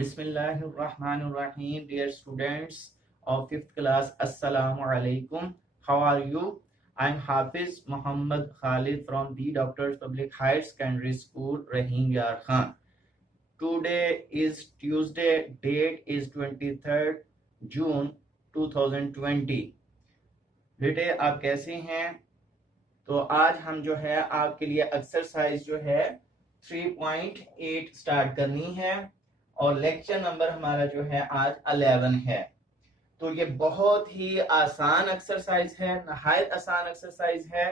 Bismillahirrahmanirrahim. Dear students of 5th class, Assalamu alaikum. How are you? I'm Hafiz Muhammad Khalid from the Doctors Public Higher Secondary School, Rahim Yar Khan. Today is Tuesday, date is 23rd June 2020. बेटे आप कैसे हैं? तो आज हम जो है आपके लिए एक्सरसाइज जो है 3.8 स्टार्ट करनी है और लेक्चर नंबर हमारा जो है आज 11 है। तो ये बहुत ही आसान एक्सरसाइज है, नहायत आसान एक्सरसाइज है।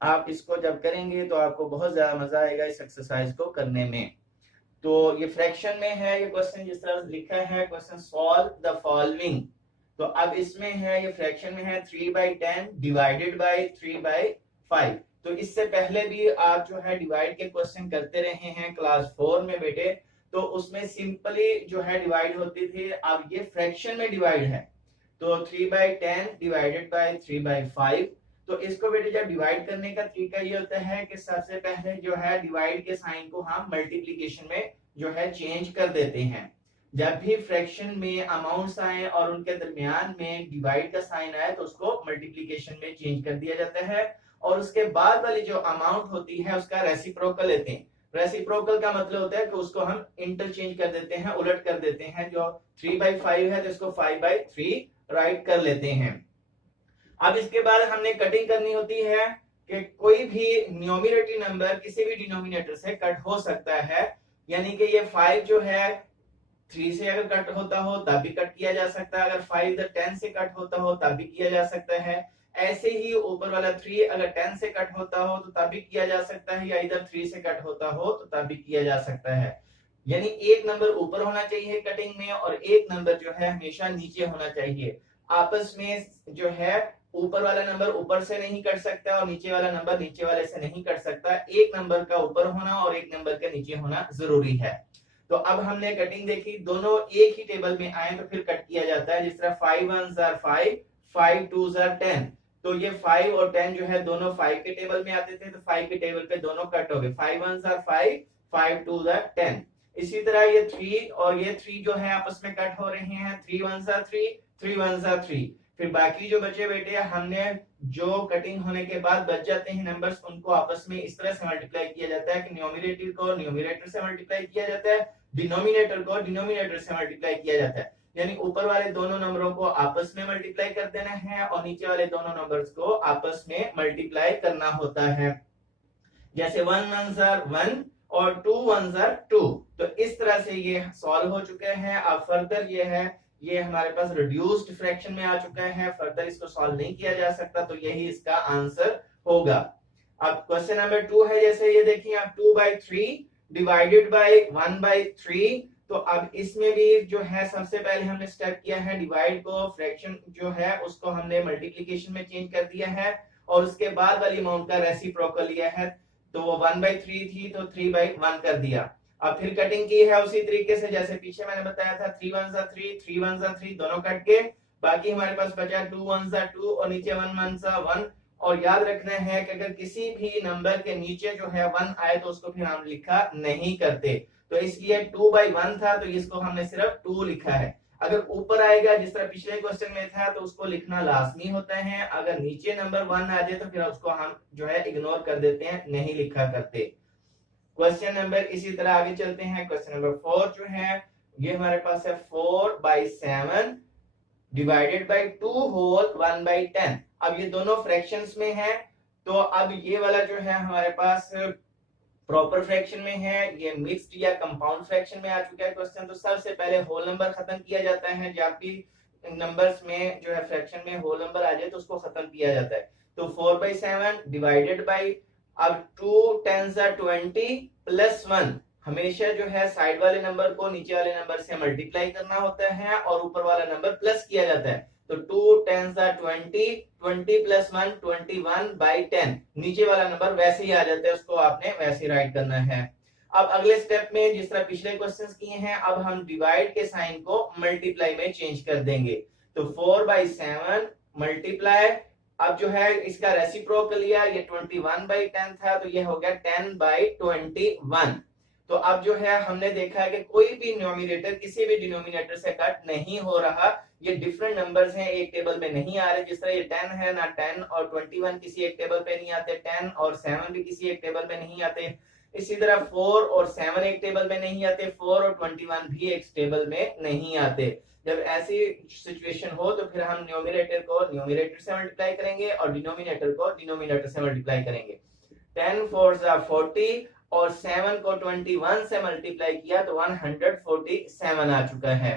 आप इसको जब करेंगे तो आपको बहुत ज्यादा मजा आएगा इस एक्सरसाइज को करने में। तो ये फ्रैक्शन में है, ये क्वेश्चन जिस तरह लिखा है, क्वेश्चन सॉल्व द फॉलोइंग। तो अब इसमें है, ये फ्रैक्शन में है 3/10 डिवाइडेड बाय 3/5। तो इससे पहले भी आप जो है डिवाइड के क्वेश्चन करते रहे हैं क्लास 4 में बेटे, तो उसमें सिंपली जो है डिवाइड होती थी। अब ये फ्रैक्शन में डिवाइड है, तो 3/10 डिवाइडेड बाय 3/5। तो इसको बेटे जब डिवाइड करने का तरीका ये होता है कि सबसे पहले जो है डिवाइड के साइन को हम मल्टीप्लिकेशन में जो है चेंज कर देते हैं। जब भी फ्रैक्शन में अमाउंट्स आए और उनके दरमियान में डिवाइड का साइन आए तो उसको मल्टीप्लिकेशन में चेंज कर दिया जाता है और उसके बाद वाली जो अमाउंट होती है उसका रेसिप्रोकल लेते हैं। रेसिप्रोकल का मतलब होता है कि उसको हम इंटरचेंज कर देते हैं, उलट कर देते हैं। जो 3/5 है तो इसको 5/3 राइट कर लेते हैं। अब इसके बाद हमने कटिंग करनी होती है कि कोई भी न्यूमरेटर नंबर किसी भी डिनोमिनेटर से कट हो सकता है, यानी कि ये 5 जो है 3 से अगर कट होता हो तब भी कट किया जा सकता है, अगर 5 इधर 10 से कट होता हो तब भी किया जा सकता है। ऐसे ही ऊपर वाला 3 अगर 10 से कट होता हो तो तब भी किया जा सकता है, या इधर 3 से कट होता हो तो तब भी किया जा सकता है। यानी एक नंबर ऊपर होना चाहिए कटिंग में और एक नंबर जो है हमेशा नीचे होना चाहिए। आपस में जो है ऊपर वाला नंबर ऊपर से नहीं कट सकता और नीचे वाला नंबर नीचे वाले से नहीं कट सकता। एक नंबर का ऊपर होना और एक नंबर के नीचे होना जरूरी है। तो अब हमने कटिंग देखी, दोनों एक ही टेबल में आए तो फिर कट किया जाता है। जिस तरह 5 1s are 5, 5 2s are 10। तो ये 5 और 10 जो है दोनों 5 के टेबल में आते थे, तो 5 के टेबल पे दोनों कट हो गए। 5 1s are 5, 5 2s are 10। इसी तरह ये 3 और ये 3 जो है आपस में कट हो रहे हैं। 3 1s are 3, 3 1s are 3। फिर बाकी जो बचे बेटे हमने जो कटिंग होने के बाद बच जाते हैं नंबर्स, उनको आपस में इस तरह से मल्टीप्लाई किया जाता है कि न्यूमरेटर को न्यूमरेटर से मल्टीप्लाई किया जाता है, डिनोमिनेटर को डिनोमिनेटर से मल्टीप्लाई किया जाता है। यानी ऊपर वाले दोनों नंबरों को आपस में मल्टीप्लाई कर देना है और नीचे वाले दोनों नंबर्स को आपस में मल्टीप्लाई करना होता है। जैसे 1 1s are 1 और 2 1s are 2। तो इस तरह से ये सॉल्व हो चुके हैं। अब फर्दर ये है, ये हमारे पास रिड्यूस्ड फ्रैक्शन में आ चुका है, फर्दर इसको सॉल्व नहीं किया जा सकता, तो यही इसका आंसर होगा। अब क्वेश्चन नंबर 2 है, जैसे ये देखिए आप 2/3 डिवाइडेड बाय 1/3। तो अब इसमें भी जो है सबसे पहले हमने स्टेप किया है डिवाइड को, फ्रैक्शन जो है उसको हमने मल्टीप्लिकेशन में चेंज कर दिया है और उसके बाद वाली अमाउंट का रेसिप्रोकल लिया है। तो वो 1/3 थी तो 3/1 कर दिया। अब फिर कटिंग की है उसी तरीके से जैसे पीछे मैंने बताया था। 3 1s are 3, 3 1s are 3 दोनों कट के बाकी हमारे पास बचा 2 1s are 2 और नीचे 1 1s are 1। और याद रखना है कि अगर किसी भी नंबर के नीचे जो है 1 आए तो उसको फिर हम लिखा नहीं करते। तो इसलिए 2/1 था तो इसको हमने सिर्फ 2 लिखा है। अगर ऊपर आएगा जिस तरह पिछले क्वेश्चन में था तो उसको लिखना लाजमी होता है। अगर नीचे नंबर 1 आ जाए तो फिर उसको हम जो है इग्नोर कर देते हैं, नहीं लिखा करते। क्वेश्चन नंबर इसी तरह आगे चलते हैं। क्वेश्चन नंबर 4 जो है ये हमारे पास है 4/7 डिवाइडेड बाय 2 होल 1/10। अब ये दोनों फ्रैक्शंस में है, तो अब ये वाला जो है हमारे पास प्रॉपर फ्रैक्शन में है, ये मिक्स्ड या कंपाउंड फ्रैक्शन में आ चुका है क्वेश्चन। तो सबसे पहले होल नंबर खत्म किया जाता है। जब भी नंबर्स में जो है फ्रैक्शन में होल नंबर आ जाए तो उसको खत्म किया जाता है। तो 4/7 डिवाइडेड बाय, अब 2 10s are 20 प्लस 1, हमेशा जो है साइड वाले नंबर को नीचे वाले नंबर से मल्टीप्लाई करना होता है और ऊपर वाला नंबर प्लस किया जाता है। तो 2 10s are 20, 20 प्लस 1 21/10। नीचे वाला नंबर वैसे ही आ जाता है, उसको आपने वैसे राइट करना है। अब अगले स्टेप में जिस तरह पिछले क्वेश्चंस किए हैं, अब हम डिवाइड के साइन को मल्टीप्लाई में चेंज कर देंगे। तो 4/7 मल्टीप्लाई, अब जो है इसका रेसिप्रोकल लिया, ये 21/10 था तो ये हो गया 10/21। तो अब जो है हमने देखा है कि कोई भी न्यूमरेटर किसी भी डिनोमिनेटर से कट नहीं हो रहा, ये डिफरेंट नंबर्स हैं, एक टेबल में नहीं आ रहे। जिस तरह ये 10 है ना, 10 और 21 किसी एक टेबल पे नहीं आते, 10 और 7 भी किसी एक टेबल में नहीं आते। इसी तरह 4 और 7 एक टेबल में नहीं आते, 4 और 21 भी एक टेबल में नहीं आते। जब ऐसी सिचुएशन हो तो फिर हम न्यूमरेटर को न्यूमरेटर से मल्टीप्लाई करेंगे और डिनोमिनेटर को डिनोमिनेटर से मल्टीप्लाई करेंगे। 10 4 40 और 7 को 21 से मल्टीप्लाई किया तो 147 आ चुका है।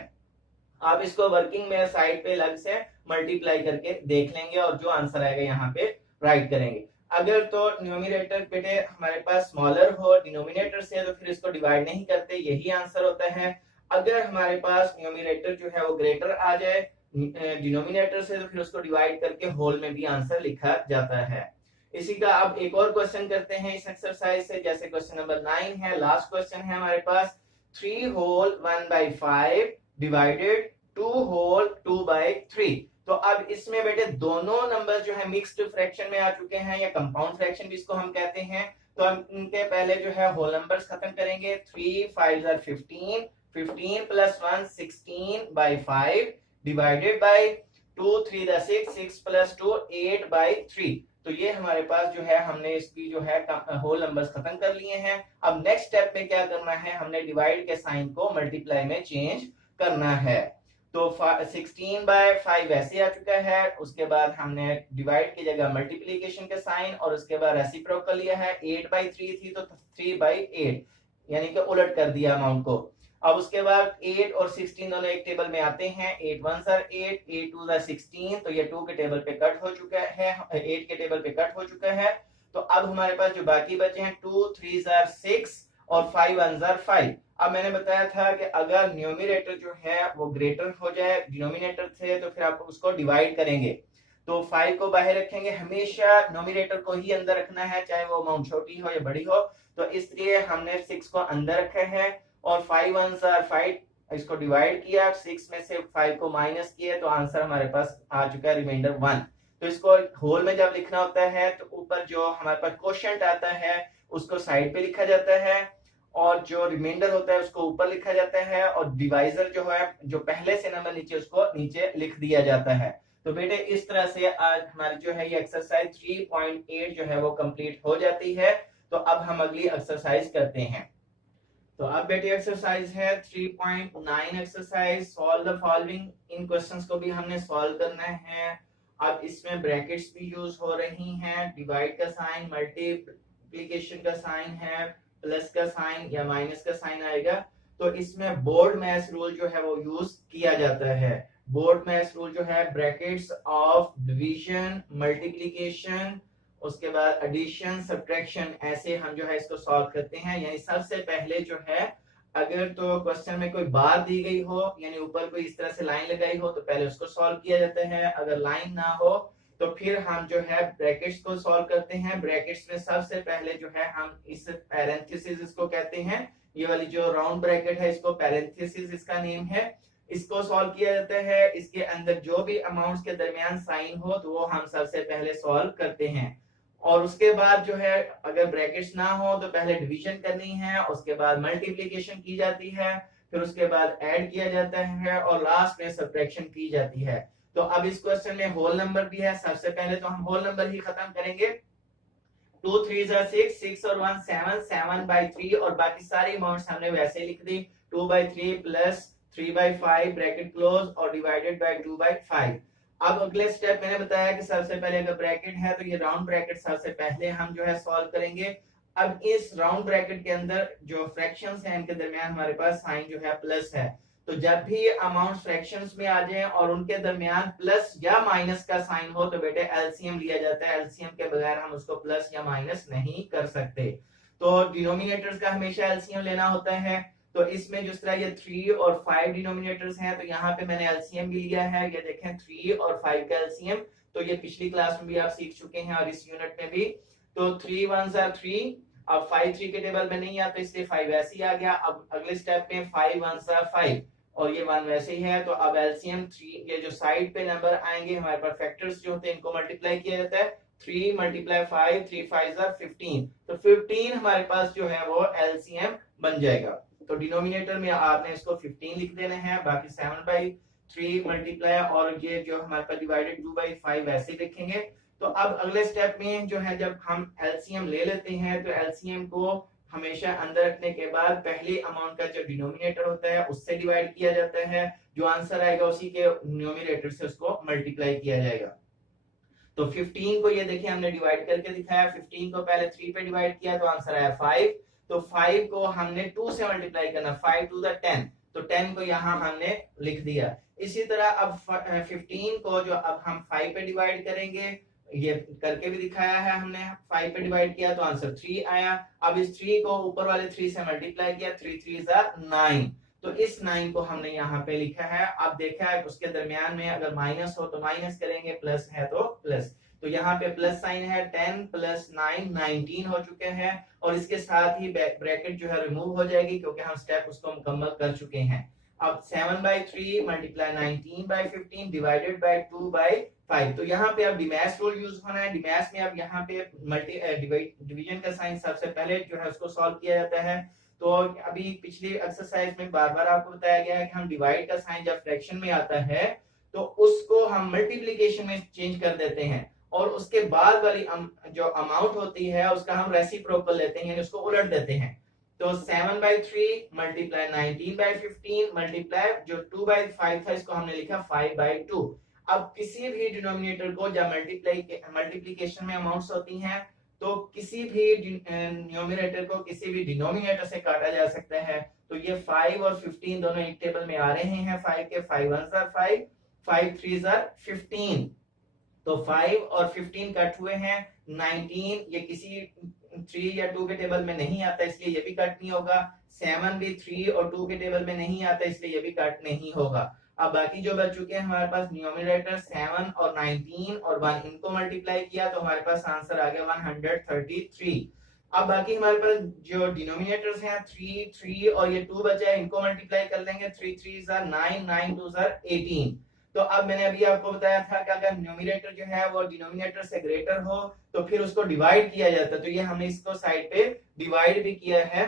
आप इसको वर्किंग में साइड पे अलग से मल्टीप्लाई करके देख लेंगे और जो आंसर आएगा यहाँ पे राइट करेंगे। अगर तो न्यूमरेटर बेटे हमारे पास स्मॉलर हो डिनोमिनेटर से तो फिर इसको डिवाइड नहीं करते, यही आंसर होता है। अगर हमारे पास न्यूमरेटर जो है वो ग्रेटर आ जाए डिनोमिनेटर से तो फिर उसको डिवाइड करके होल में भी आंसर लिखा जाता है। इसी का अब एक और क्वेश्चन करते हैं इस एक्सरसाइज से, जैसे क्वेश्चन नंबर 9 है, लास्ट क्वेश्चन है हमारे पास। 3 होल 1/5 डिवाइडेड 2 होल 2/3। तो अब इसमें बेटे दोनों नंबर जो है मिक्स्ड फ्रैक्शन में आ चुके हैं, या कंपाउंड फ्रैक्शन भी इसको हम कहते हैं। तो हम इनके पहले जो है होल नंबर्स खत्म करेंगे। 3 5 are 15, 15 plus 1 16/5 divided by 2 3 6 6 plus 2 8/3। तो ये हमारे पास जो है हमने इसकी जो है होल नंबर्स खत्म कर लिए हैं। अब नेक्स्ट स्टेप में क्या करना है, हमने डिवाइड के साइन को मल्टीप्लाई में चेंज करना है। तो 16/5 ऐसे आ चुका है, उसके बाद हमने डिवाइड की जगह मल्टीप्लीकेशन के साइन और उसके बाद रेसिप्रोकल लिया है। 8/3 थी तो 3/8 यानी कि उलट कर दिया अमाउंट को। अब उसके बाद 8 और 16 दोनों एक टेबल में आते हैं। 8 1s are 8, 8 2s are 16, तो ये 2 के टेबल पे कट हो चुका है, 8 के टेबल पे कट हो चुका है। तो अब हमारे पास जो बाकी बचे हैं 2 3s are 6 और 5 1s are 5। अब मैंने बताया था कि अगर न्यूमरेटर जो है वो ग्रेटर हो जाए डिनोमिनेटर से तो फिर आप उसको डिवाइड करेंगे। तो 5 को बाहर रखेंगे, हमेशा न्यूमरेटर को ही अंदर रखना है, चाहे वो अमाउंट छोटी हो या बड़ी हो। तो इसलिए हमने 6 को अंदर रखा है और 5 1s are 5, इसको डिवाइड किया, 6 में से 5 को माइनस किया तो आंसर हमारे पास आ चुका है रिमाइंडर 1। तो इसको होल में जब लिखना होता है तो ऊपर जो हमारे पास क्वोशिएंट आता है उसको साइड पे लिखा जाता है और जो रिमाइंडर होता है उसको ऊपर लिखा जाता है और डिवाइजर जो है जो पहले से नंबर नीचे उसको नीचे लिख दिया जाता है। तो बेटे इस तरह से आज हमारी जो है ये एक्सरसाइज 3.8 जो है वो कंप्लीट हो जाती है। तो अब हम अगली एक्सरसाइज करते हैं। तो अब बेटे एक्सरसाइज है 3.9 exercise, solve the following. In questions को भी हमने सॉल्व करना है। अब इसमें ब्रैकेट्स भी यूज हो रही हैं, डिवाइड का साइन, मल्टीप्लिकेशन का साइन है, प्लस का साइन या माइनस का साइन आएगा। तो इसमें बोर्ड मैथ्स रूल जो है वो यूज किया जाता है। बोर्ड मैथ्स रूल जो है ब्रैकेट्स ऑफ डिवीजन, मल्टीप्लिकेशन, उसके बाद एडिशन, सब्ट्रैक्शन, ऐसे हम जो है इसको सॉल्व करते हैं। यानी सबसे पहले जो है अगर तो क्वेश्चन में कोई बार दी गई हो यानी ऊपर कोई इस तरह से लाइन लगाई हो तो पहले उसको सॉल्व किया जाता है। अगर लाइन ना हो तो फिर हम जो है ब्रैकेट्स को सॉल्व करते हैं। ब्रैकेट्स में सबसे पहले जो है हम इस पैरेंथेसिस इसको कहते हैं, ये वाली जो राउंड ब्रैकेट है इसको पैरेंथेसिस इसका नेम है, इसको सॉल्व किया जाता है। इसके अंदर जो भी अमाउंट्स के दरमियान साइन हो तो वो हम सबसे पहले सॉल्व करते हैं। और उसके बाद जो है अगर ब्रैकेट्स ना हो तो पहले डिवीजन करनी है, उसके बाद मल्टीप्लिकेशन की जाती है, फिर उसके बाद ऐड किया जाता है और लास्ट में सब्ट्रैक्शन की जाती है। तो अब इस क्वेश्चन में होल नंबर भी है, सबसे पहले तो हम होल नंबर ही खत्म करेंगे। 2 3s are 6, 6 और 1 7, 7/3 और बाकी सारी अमाउंट्स हमने वैसे लिख दी। 2/3 प्लस 3/5 ब्रैकेट क्लोज और डिवाइडेड बाय 2/5। अब अगले स्टेप मैंने बताया कि सबसे पहले अगर ब्रैकेट है तो ये राउंड ब्रैकेट सबसे पहले हम जो है सॉल्व करेंगे। अब इस राउंड ब्रैकेट के अंदर जो फ्रैक्शंस हैं इनके दरमियान हमारे पास साइन जो है प्लस है। तो जब भी अमाउंट फ्रैक्शंस में आ जाए और उनके दरमियान प्लस या माइनस का साइन हो तो बेटे एलसीएम लिया जाता है। एलसीएम के बगैर हम उसको प्लस या माइनस नहीं कर सकते। तो डिनोमिनेटर्स का हमेशा एलसीएम लेना होता है। तो इसमें जिस तरह ये 3 और 5 डिनोमिनेटर्स हैं तो यहाँ पे मैंने एलसीएम भी लिया है। ये देखें 3 और 5 का एलसीएम, तो ये पिछली क्लास में भी आप सीख चुके हैं और इस यूनिट में भी। तो 3 1s are 3, अब 5 3 के टेबल में नहीं आता इसलिए 5 वैसे ही आ गया। अब अगले स्टेप में 5 1s are 5 और ये 1 वैसे ही है। तो अब एलसीएम 3, ये जो साइड पे नंबर आएंगे हमारे पास फैक्टर्स जो होते हैं इनको मल्टीप्लाई किया जाता है। 3 × 5, 3 5s are 15, तो 15 हमारे पास जो है वो एलसीएम बन जाएगा। तो डिनोमिनेटर में आपने इसको 15 लिख देना है, बाकी 7/3 मल्टीप्लाई और ये जो हमारे पास डिवाइडेड 2/5 वैसे ही लिखेंगे। तो अब अगले स्टेप में जो है जब हम एलसीएम ले लेते हैं तो एलसीएम को हमेशा अंदर रखने के बाद पहले अमाउंट का जो डिनोमिनेटर होता है उससे डिवाइड किया जाता है, जो आंसर आएगा उसी के न्यूमरेटर से उसको मल्टीप्लाई किया जाएगा। तो 15 को ये देखिए हमने डिवाइड करके दिखाया, 15 को पहले 3 पे डिवाइड किया तो आंसर आया 5। तो 5 को हमने 2 से मल्टीप्लाई करना, 5 to the 10, तो 10 को यहाँ हमने लिख दिया। इसी तरह अब 15 को जो अब हम 5 पे डिवाइड करेंगे, ये करके भी दिखाया है हमने, 5 पे डिवाइड किया तो आंसर 3 आया। अब इस 3 को ऊपर वाले 3 से मल्टीप्लाई किया, 3 3s are 9, तो इस 9 को हमने यहाँ पे लिखा है। अब देखा है उसके दरमियान में अगर माइनस हो तो माइनस करेंगे, प्लस है तो प्लस, तो यहाँ पे प्लस साइन है, 10 + 9 19 हो चुके हैं, और इसके साथ ही ब्रैकेट जो है रिमूव हो जाएगी क्योंकि हम स्टेप उसको मुकम्मल कर चुके हैं। अब 7/3 मल्टीप्लाई 19/15 डिवाइडेड बाय 2/5, तो यहाँ पे अब डिमैश रूल यूज होना है। डिमैश में अब यहाँ पे डिवीजन का साइन सबसे पहले जो है उसको सॉल्व किया जाता है। तो अभी पिछली एक्सरसाइज में बार बार आपको बताया गया है कि हम डिवाइड का साइन जब फ्रैक्शन में आता है तो उसको हम मल्टीप्लिकेशन में चेंज कर देते हैं, और उसके बाद वाली जो अमाउंट होती है उसका हम रेसिप्रोकल लेते हैं, यानी उसको उलट देते हैं। तो 7/3 मल्टीप्लाई 19/15 मल्टीप्लाई जो 2/5 था इसको हमने लिखा 5/2। अब किसी भी डिनोमिनेटर को जब मल्टीप्लिकेशन में अमाउंट्स होती हैं तो किसी भी न्यूमरेटर को किसी भी डिनोमिनेटर से काटा जा सकता है। तो ये 5 और 15 दोनों एक टेबल में आ रहे हैं, 5 के 5 1s are 5, 5 3s are 15, तो 5 और 15 कट हुए हैं। 19 ये किसी 3 या 2 के टेबल में नहीं आता इसलिए ये भी कट नहीं होगा। 7 भी 3 और 2 के टेबल में नहीं आता इसलिए ये भी कट नहीं होगा। अब बाकी जो बच चुके हैं हमारे पास न्यूमरेटर 7 और 19 और 1, इनको मल्टीप्लाई किया तो हमारे पास आंसर आ गया 133। अब बाकी हमारे पास जो डिनोमिनेटर्स हैं 3 3 और ये 2 बचा है, इनको मल्टीप्लाई कर लेंगे, 3 3s are 9, 9 2s are 18। तो अब मैंने अभी आपको बताया था कि अगर न्यूमरेटर जो है वो डिनोमिनेटर से ग्रेटर हो तो फिर उसको डिवाइड किया जाता है, तो ये हमने इसको साइड पे डिवाइड भी किया है।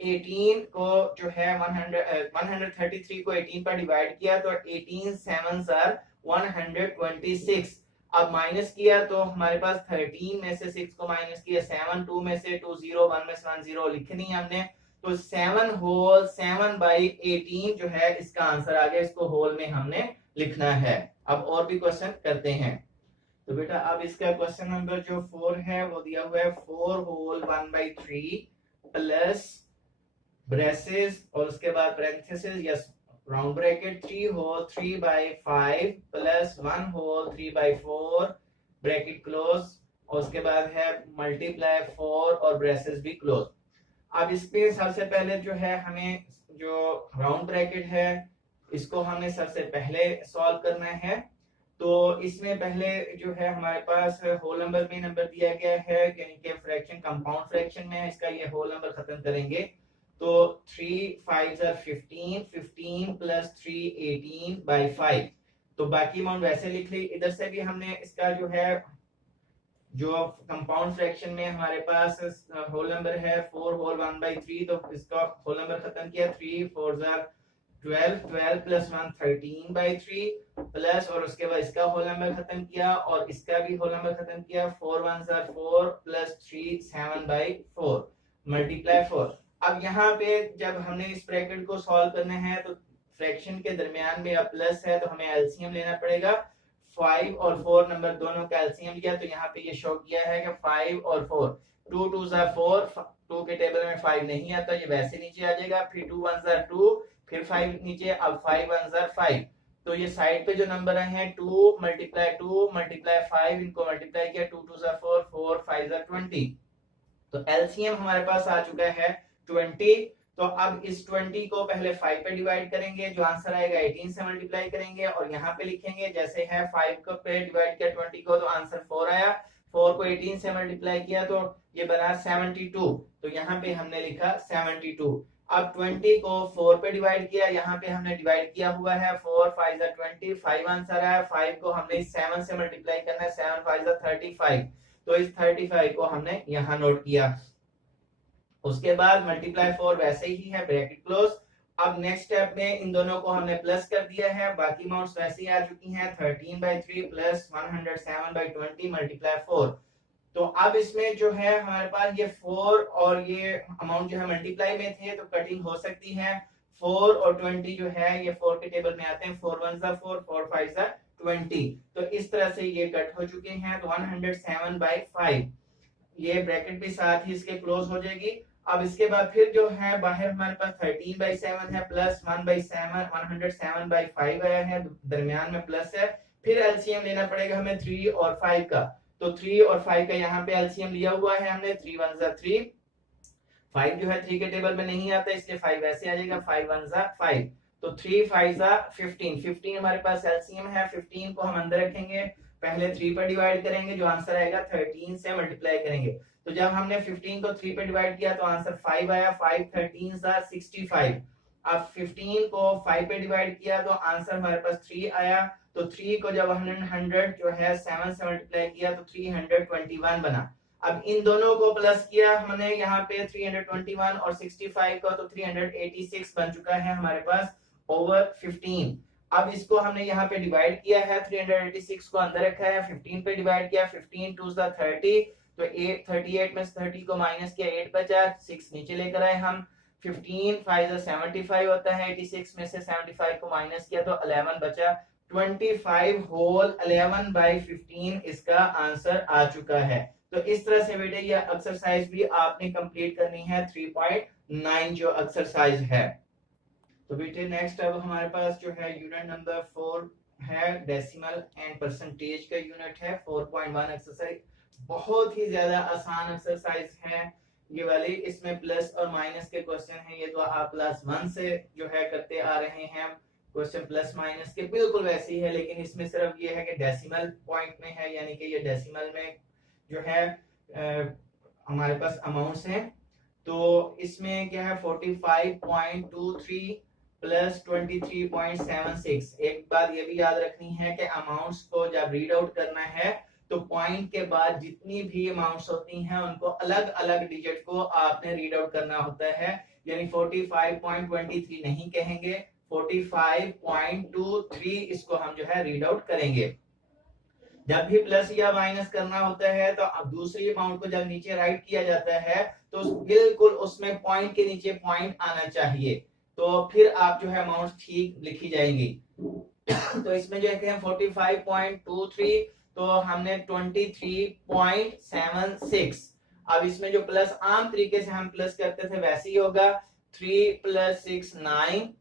18 को जो है 133 को 18 पर डिवाइड किया तो 18 7s are 126। अब माइनस किया तो हमारे पास 13 में से 6 को माइनस किया, 7 2 में से 2 0 1 में से 1 0 लिखनी है हमने, तो 7 होल 7/18 जो है इसका आंसर आ गया, इसको होल में हमने लिखना है। अब और भी क्वेश्चन करते हैं। तो बेटा अब इसका क्वेश्चन नंबर जो 4 है वो दिया हुआ है 4 होल 1/3 प्लस ब्रेसेस और उसके बाद पैरेंथेसिस या round bracket 3 whole 3/5 plus 1 whole 3/4 bracket close, और उसके बाद है मल्टीप्लाई 4 और ब्रेसेस भी क्लोज। अब इसमें सबसे पहले जो है हमें जो राउंड ब्रैकेट है इसको हमने सबसे पहले सॉल्व करना है। तो इसमें पहले जो है हमारे पास होल नंबर में नंबर दिया गया है, यानी कि फ्रैक्शन कंपाउंड फ्रैक्शन में है, इसका ये होल नंबर खत्म करेंगे तो 3 5s are 15, 15 + 3 18/5, तो बाकी अमाउंट वैसे लिख ली। इधर से भी हमने इसका जो है जो कंपाउंड फ्रैक्शन में हमारे पास होल नंबर है 4 होल 1/3, तो इसका होल नंबर खत्म किया, 3 4s are 12, 12 + 1 13/3 प्लस, और उसके बाद इसका होल नंबर खत्म किया और इसका भी होल नंबर खत्म किया, 4 1s are 4 + 3 7/4 मल्टीप्लाई 4। अब यहाँ पे जब हमने इस ब्रैकेट को सॉल्व करना है तो फ्रैक्शन के दरमियान में अब प्लस है तो हमें एलसीएम लेना पड़ेगा। 5 और 4 नंबर दोनों का एलसीएम लिया तो यहाँ पे ये शो किया है कि 5 और 4, 2 2s are 4, 2 के टेबल में 5 नहीं आता, ये वैसे नीचे आ जाएगा, फिर 2 1s are 2, फिर 5 नीचे, अब 5 1s are 5, तो ये साइड पे जो नंबर हैं 2 × 2 × 5, इनको मल्टीप्लाई किया, 2 2s are 4, 4 5s are 20, तो एलसीएम हमारे पास आ चुका है 20। तो अब इस 20 को पहले 5 पे डिवाइड करेंगे, जो आंसर आएगा 18 से मल्टीप्लाई करेंगे और यहाँ पे लिखेंगे जैसे है 5 को पे डिवाइड किया 20 को तो आंसर 4 आया, 4 को 18 से मल्टीप्लाई किया तो ये बना 72, तो यहाँ पे हमने लिखा 72। अब 20 को 4 पे डिवाइड किया, यहाँ पे हमने डिवाइड किया हुआ है 4 5 are 20, 5 आंसर आया, 5 को हमने 7 से मल्टीप्लाई करना है, 7 5 are 35, तो इस 35 को हमने यहाँ नोट किया। उसके बाद मल्टीप्लाई 4 वैसे ही है, ब्रैकेट क्लोज। अब नेक्स्ट स्टेप में इन दोनों को हमने प्लस कर दिया है, बाकी अमाउंट्स वैसे ही आ चुकी हैं। 13/3 प्लस 107/20 मल्टीप्लाई 4। तो अब इसमें जो है हमारे पास ये 4 और ये अमाउंट जो है मल्टीप्लाई में थे तो कटिंग हो सकती है। 4 और 20 जो है ये 4 के टेबल में आते हैं, 4 1 जा 4, 4 5 जा 20। तो इस तरह से ये कट हो चुके हैं। तो 107/5 ये ब्रैकेट भी साथ ही इसके क्लोज हो जाएगी। अब इसके बाद फिर जो है बाहर हमारे पास 13/7 है प्लस 1/7 107/5 आया है, दरमियान में प्लस है। फिर एलसीएम लेना पड़ेगा हमें 3 और 5 का। तो 3 और 5 का यहाँ पे एलसीएम लिया हुआ है हमने। 3 1 जा 3, 5 जो है 3 के टेबल में नहीं आता इसलिए 5 ऐसे आ जाएगा। 5 1 जा 5, तो 3 5 जा 15। 15 हमारे पास एलसीएम है। 15 को हम अंदर रखेंगे, पहले 3 पर डिवाइड करेंगे, जो आंसर आएगा 13 से मल्टीप्लाई करेंगे। तो जब हमने 15 को 3 पे डिवाइड किया तो आंसर 5 आया। 5 13 जा 65। अब 15 को 5 पे डिवाइड किया तो आंसर हमारे पास 3 आया। तो 3 को जब 100 जो है 7 से मल्टीप्लाई किया तो 321 बना। अब इन दोनों को प्लस किया हमने यहाँ पे 321 और 65 का, तो 386 बन चुका है हमारे पास ओवर 15। अब इसको हमने यहाँ पे डिवाइड किया है, 386 को अंदर रखा है, 15 पे डिवाइड किया, 15 2 30, तो 8 38 में से 30 को माइनस किया, 8 बचा, 6 नीचे लेकर आए हम। 15 5 75 होता है, 86 में से 75 को माइनस किया तो 11 बचा। 25 होल 11/15 इसका आंसर आ चुका है। तो इस तरह से बेटे ये एक्सरसाइज भी आपने कंप्लीट करनी है, 3.9 जो एक्सरसाइज है। तो बेटे नेक्स्ट अब हमारे पास जो है यूनिट नंबर 4 है, डेसिमल एंड परसेंटेज का यूनिट है। 4.1 एक्सरसाइज बहुत ही ज्यादा आसान एक्सरसाइज है ये वाली। इसमें प्लस और माइनस के क्वेश्चन है, ये तो आप क्लास 1 से जो है करते आ रहे हैं। क्वेश्चन प्लस माइनस के बिल्कुल वैसे ही है, लेकिन इसमें सिर्फ ये है कि डेसिमल पॉइंट में है, यानी कि ये डेसिमल में जो है हमारे पास अमाउंट्स हैं। तो इसमें क्या है 45.23 प्लस 23.76। एक बात ये भी याद रखनी है कि अमाउंट्स को जब रीड आउट करना है तो पॉइंट के बाद जितनी भी अमाउंट्स होती हैं उनको अलग अलग डिजिट को आपने रीड आउट करना होता है। यानी 45.23 नहीं कहेंगे, 45.23 इसको हम जो है रीड आउट करेंगे। जब भी प्लस या माइनस करना होता है तो अब दूसरी अमाउंट को जब नीचे राइट किया जाता है तो बिल्कुल उसमें पॉइंट के नीचे पॉइंट आना चाहिए, तो फिर आप जो है अमाउंट ठीक लिखी जाएंगी। तो इसमें जो है 45.23, तो हमने 23.76। अब इसमें जो प्लस आम तरीके से हम प्लस करते थे वैसे ही होगा। 3 + 6 9,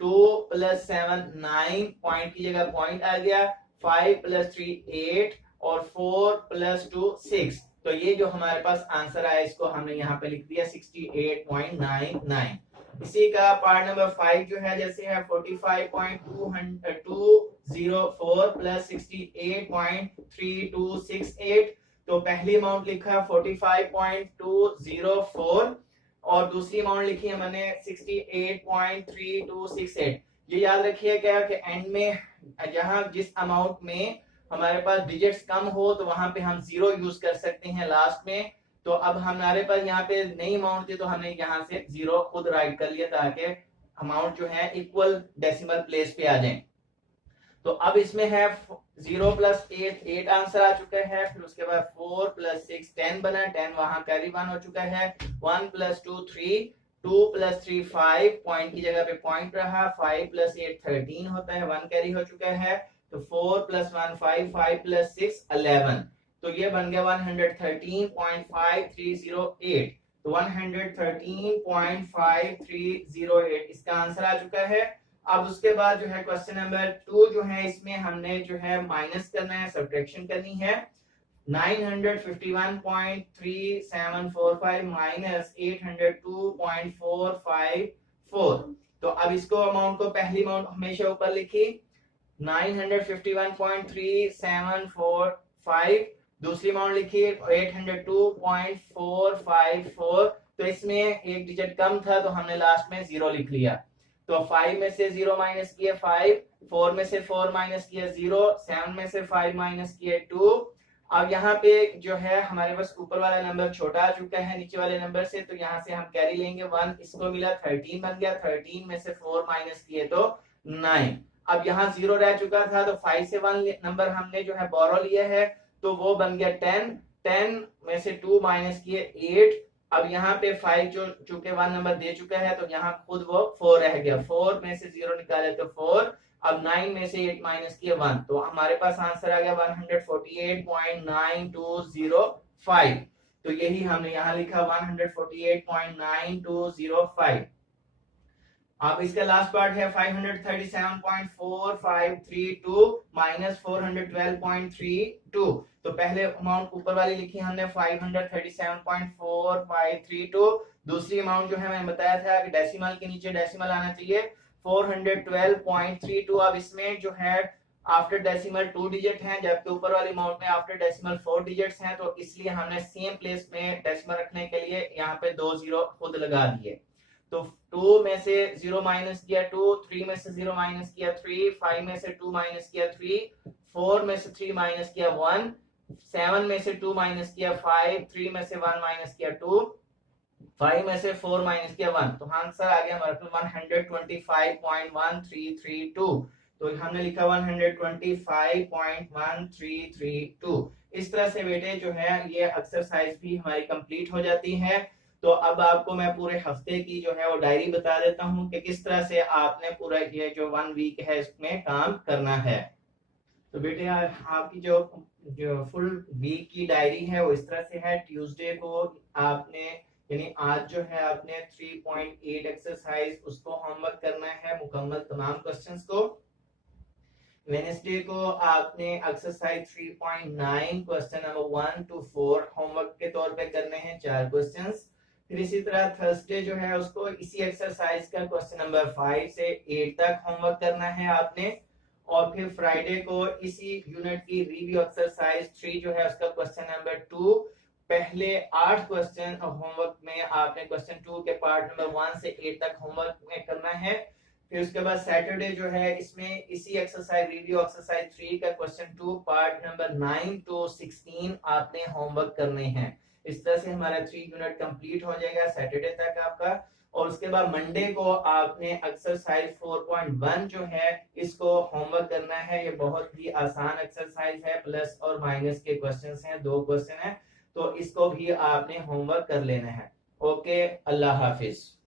2 + 7 9, पॉइंट की जगह पॉइंट आ गया। 5 + 3 8 और 4 + 2 6। तो ये जो हमारे पास आंसर आया इसको हमने यहाँ पे लिख दिया 68.99। इसी का पार्ट नंबर 5 जो है जैसे है 45.204 प्लस 68.3268। तो पहली अमाउंट लिखा 45.204 और दूसरी अमाउंट लिखी है मैंने 68.3268। ये याद रखिए क्या कि एंड में जहां जिस अमाउंट में हमारे पास डिजिट्स कम हो तो वहां पे हम 0 यूज कर सकते हैं लास्ट में। तो अब हमारे पास यहाँ पे नई अमाउंट थी तो हमने यहाँ से 0 खुद राइट कर लिया ताकि अमाउंट जो है इक्वल डेसिमल प्लेस पे आ जाए। तो अब इसमें है 0 + 8 8 आंसर आ चुका है। फिर उसके बाद 4 + 6 10 बना, 10 वहां कैरी 1 हो चुका है। 1 + 2 3, 2 + 3 5, पॉइंट की जगह पे पॉइंट रहा। 5 + 8 13 होता है, 1 कैरी हो चुका है। तो 4 + 1 5, 5 + 6 11। तो ये बन गया 113.5308। तो 113.5308 इसका आंसर आ चुका है। अब उसके बाद जो है क्वेश्चन नंबर 2 जो है इसमें हमने जो है माइनस करना है, सब्ट्रैक्शन करनी है। 951.3745 माइनस 802.454। तो अब इसको अमाउंट को पहली अमाउंट हमेशा ऊपर लिखी 951.3745, दूसरी अमाउंट लिखी 802.454। तो इसमें एक डिजिट कम था तो हमने लास्ट में 0 लिख लिया। तो 5 में से 0 माइनस किया 5, 4 में से 4 माइनस किया 0, 7 में से 5 माइनस किया 2। अब यहाँ पे जो है हमारे पास ऊपर वाला नंबर छोटा आ चुका है नीचे वाले नंबर से, तो यहाँ से हम कैरी लेंगे 1, इसको मिला 13 बन गया, 13 में से 4 माइनस किए तो 9। अब यहाँ 0 रह चुका था तो 5 से 1 नंबर हमने जो है बोरो लिया है, तो वो बन गया 10, 10 में से 2 माइनस किए 8। अब यहाँ पे 5 जो चूंकि 1 नंबर दे चुका है तो यहाँ खुद वो 4 रह गया, 4 में से 0 निकाले तो 4। अब 9 में से 8 माइनस किया 1, तो हमारे पास आंसर आ गया 148.9205। तो यही हमने यहाँ लिखा 148.9205। अब इसका लास्ट पार्ट है 537.4532 माइनस 412.32। तो पहले अमाउंट ऊपर वाली लिखी हमने 537.4532। दूसरी अमाउंट जो है मैंने बताया था कि डेसिमल के नीचे डेसिमल आना चाहिए 412.32। अब इसमें जो है आफ्टर डेसिमल 2 डिजिट हैं, जबकि ऊपर वाली अमाउंट में आफ्टर डेसिमल 4 डिजिट्स हैं, तो इसलिए हमने सेम प्लेस में डेसिमल रखने के लिए यहाँ पे 2 जीरो खुद लगा दिए। तो 2 में से 0 माइनस किया 2, 3 में से 0 माइनस किया 3, 5 में से 2 माइनस किया 3, 4 में से 3 माइनस किया 1, 7 में से 2 माइनस किया 5, 3 में से 1 माइनस किया 2, 5 में से 4 माइनस किया 1। तो आंसर आ गया हमारे पास 125.1332। तो हमने लिखा 125.1332। इस तरह से बेटे जो है ये एक्सरसाइज भी हमारी कंप्लीट हो जाती है। तो अब आपको मैं पूरे हफ्ते की जो है वो डायरी बता देता हूँ कि किस तरह से आपने पूरा ये जो 1 वीक है इसमें काम करना है। तो बेटे आपकी जो फुल वीक की डायरी है वो इस तरह से है। ट्यूसडे को आपने यानी आज जो है आपने 3.8 एक्सरसाइज उसको होमवर्क करना है मुकम्मल तमाम क्वेश्चंस को। वेडनेसडे को आपने exercise 3.9 question number 1 to 4 homework के तौर पे करने हैं 4 क्वेश्चंस। फिर इसी तरह थर्सडे जो है उसको इसी एक्सरसाइज का क्वेश्चन नंबर 5 से 8 तक होमवर्क करना है आपने। और फिर फ्राइडे को इसी यूनिट की रिव्यू एक्सरसाइज 3 जो है उसका क्वेश्चन नंबर 2 पहले 8 क्वेश्चन होमवर्क में आपने क्वेश्चन 2 के पार्ट नंबर 1 से 8 तक होमवर्क में करना है। फिर उसके बाद सैटरडे जो है इसमें इसी एक्सरसाइज रिव्यू एक्सरसाइज 3 का क्वेश्चन 2 पार्ट नंबर 9 to 16 आपने होमवर्क करने हैं। इस तरह से हमारा 3 यूनिट कंप्लीट हो जाएगा सैटरडे तक आपका। और उसके बाद मंडे को आपने एक्सरसाइज 4.1 जो है इसको होमवर्क करना है। ये बहुत ही आसान एक्सरसाइज है, प्लस और माइनस के क्वेश्चंस हैं, 2 क्वेश्चन है, तो इसको भी आपने होमवर्क कर लेना है। ओके, अल्लाह हाफिज।